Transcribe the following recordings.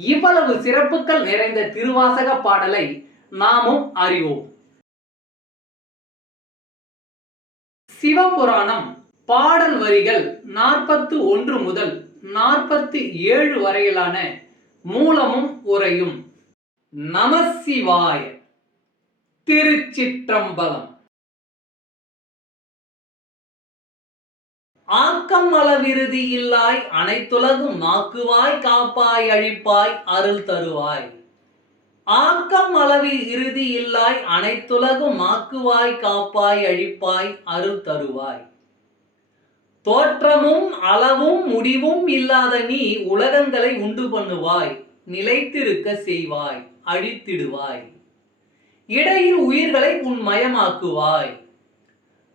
இவ்வளவு சிறப்புகள் நிறைந்த திருவாசக பாடலை நாமும் அறிவோம். சிவபுராணம் பாடல் வரிகள் நாற்பத்து ஒன்று முதல் நாற்பத்தி ஏழு வரையிலான மூலமும் உரையும். நமசிவாய திருச்சிற்றம்பலம். ஆக்கம் அளவிருதி இல்லாய் அனைத்துலகும் நாக்குவாய் காப்பாய் அழிப்பாய் அருள் தருவாய். ஆக்கம் அளவில் இறுதி இல்லாய் அனைத்துலகும் மாக்குவாய் காப்பாய் அழிப்பாய் அருள் தருவாய். தோற்றமும் அளவும் முடிவும் இல்லாத நீ உலகங்களை உண்டு பண்ணுவாய் நிலைத்திருக்க செய்வாய் அழித்திடுவாய். இடையில் உயிர்களை உன் மயமாக்குவாய்.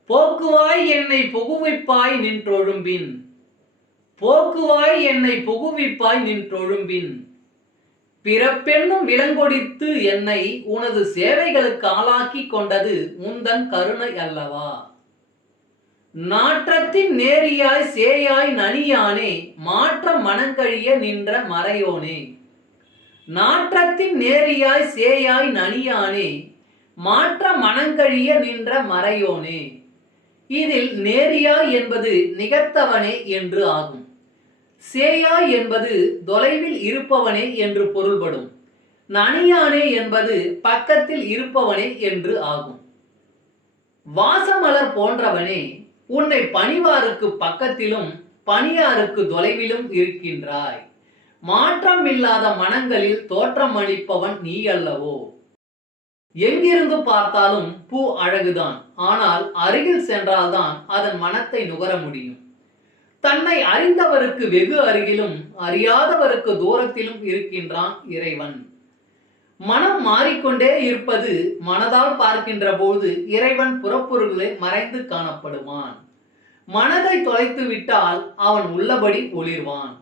போக்குவாய் என்னை புகுவிப்பாய் நின்றொழும்பின் போக்குவாய் என்னை புகுவிப்பாய் நின்றொழும்பின் பிறப்பென்னும் விலங்கொடித்து என்னை உனது சேவைகளுக்கு ஆளாக்கி கொண்டது உந்தன் கருணை அல்லவா? நாற்றத்தின் நேரியாய் சேயாய் நனியானே மாற்ற மனங்கழிய நின்ற மறையோனே. நாற்றத்தின் நேரியாய் சேயாய் நனியானே மாற்ற மனங்கழிய நின்ற மறையோனே. இதில் நேரியா என்பது நிகழ்த்தவனே என்று ஆகும். சேயா என்பது தொலைவில் இருப்பவனே என்று பொருள்படும். நனியானே என்பது பக்கத்தில் இருப்பவனே என்று ஆகும். வாசமலர் போன்றவனே உன்னை பணிவாருக்கு பக்கத்திலும் பணியாருக்கு தொலைவிலும் இருக்கின்றாய். மாற்றம் இல்லாத மனங்களில் தோற்றம் அளிப்பவன் நீ அல்லவோ எங்கிருந்து பார்த்தாலும் பூ அழகுதான். ஆனால் அருகில் சென்றால்தான் அதன் மனத்தை நுகர முடியும். தன்னை அறிந்தவருக்கு வெகு அருகிலும் அறியாதவருக்கு தூரத்திலும் இருக்கின்றான் இறைவன். மனம் மாறிக்கொண்டே இருப்பது மனதால் பார்க்கின்ற போது இறைவன் புறப்பொருள்களை மறைந்து காணப்படுவான். மனதை தொலைத்து விட்டால் அவன் உள்ளபடி ஒளிர்வான்.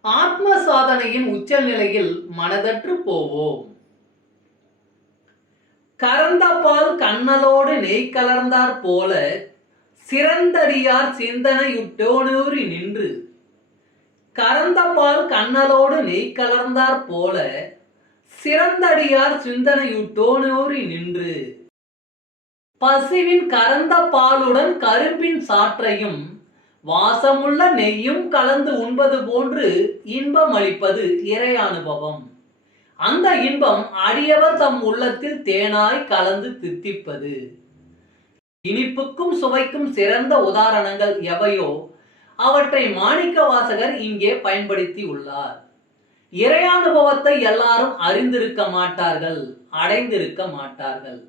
ஆத்ம சாதனையின் உச்ச நிலையில் மனதற்று போவோம். கறந்த பால் கண்ணலோடு நெய் கலர்ந்தார் போல சிறந்தடியார் சிந்தனையுட்டோனூறி நின்று. கறந்த பால் கண்ணலோடு நெய் கலர்ந்தார் போல சிறந்தடியார் சிந்தனையுட்டோனூறி நின்று. பசுவின் கறந்த பாலுடன் கரும்பின் சாற்றையும் வாசமுள்ள நெய்யும் கலந்து உண்பது போன்று இன்பம் அளிப்பது இறை அனுபவம் அந்த இன்பம் அடியவர் தம் உள்ளத்தில் தேனாய் கலந்து தித்திப்பது. இனிப்புக்கும் சுவைக்கும் சிறந்த உதாரணங்கள் எவையோ அவற்றை மாணிக்க வாசகர் இங்கே பயன்படுத்தி உள்ளார். இறையானுபவத்தை எல்லாரும் அறிந்திருக்க மாட்டார்கள் அடைந்திருக்க மாட்டார்கள்.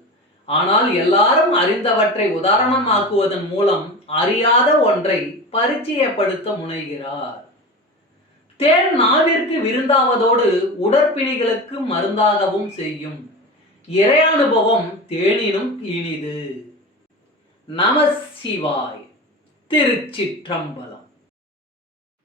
ஆனால் எல்லாரும் அறிந்தவற்றை உதாரணமாக்குவதன் மூலம் அறியாத ஒன்றை பரிச்சயப்படுத்த முனைகிறார். தேன் நாவிற்கு விருந்தாவதோடு உடற்பிணிகளுக்கு மருந்தாகவும் செய்யும். இறையானுபவம் தேனினும் இனிது. நம சிவாய் திருச்சிற்றம்பலம்.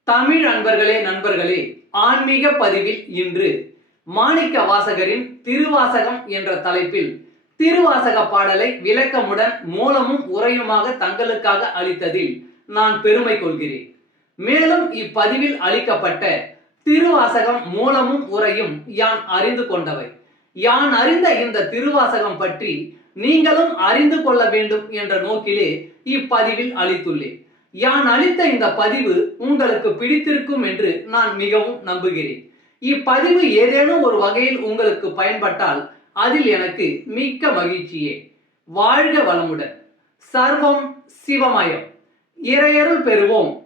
தமிழ் அன்பர்களே நண்பர்களே ஆன்மீக பதிவில் இன்று மாணிக்க வாசகரின் திருவாசகம் என்ற தலைப்பில் திருவாசக பாடலை விளக்கமுடன் மூலமும் உரையுமாக தங்களுக்காக அளித்ததில் நான் பெருமை கொள்கிறேன். மேலும் இப்பதிவில் அளிக்கப்பட்ட திருவாசகம் மூலமும் உரையும் யான் அறிந்து கொண்டவை. யான் அறிந்த இந்த திருவாசகம் பற்றி நீங்களும் அறிந்து கொள்ள வேண்டும் என்ற நோக்கிலே இப்பதிவில் அளித்துள்ளேன். யான் அளித்த இந்த பதிவு உங்களுக்கு பிடித்திருக்கும் என்று நான் மிகவும் நம்புகிறேன். இப்பதிவு ஏதேனும் ஒரு வகையில் உங்களுக்கு பயன்பட்டால் அதில் எனக்கு மிக்க மகிழ்ச்சியே. வாழ்க வளமுடன். சர்வம் சிவமயம். இறையருள் பெறுவோம்.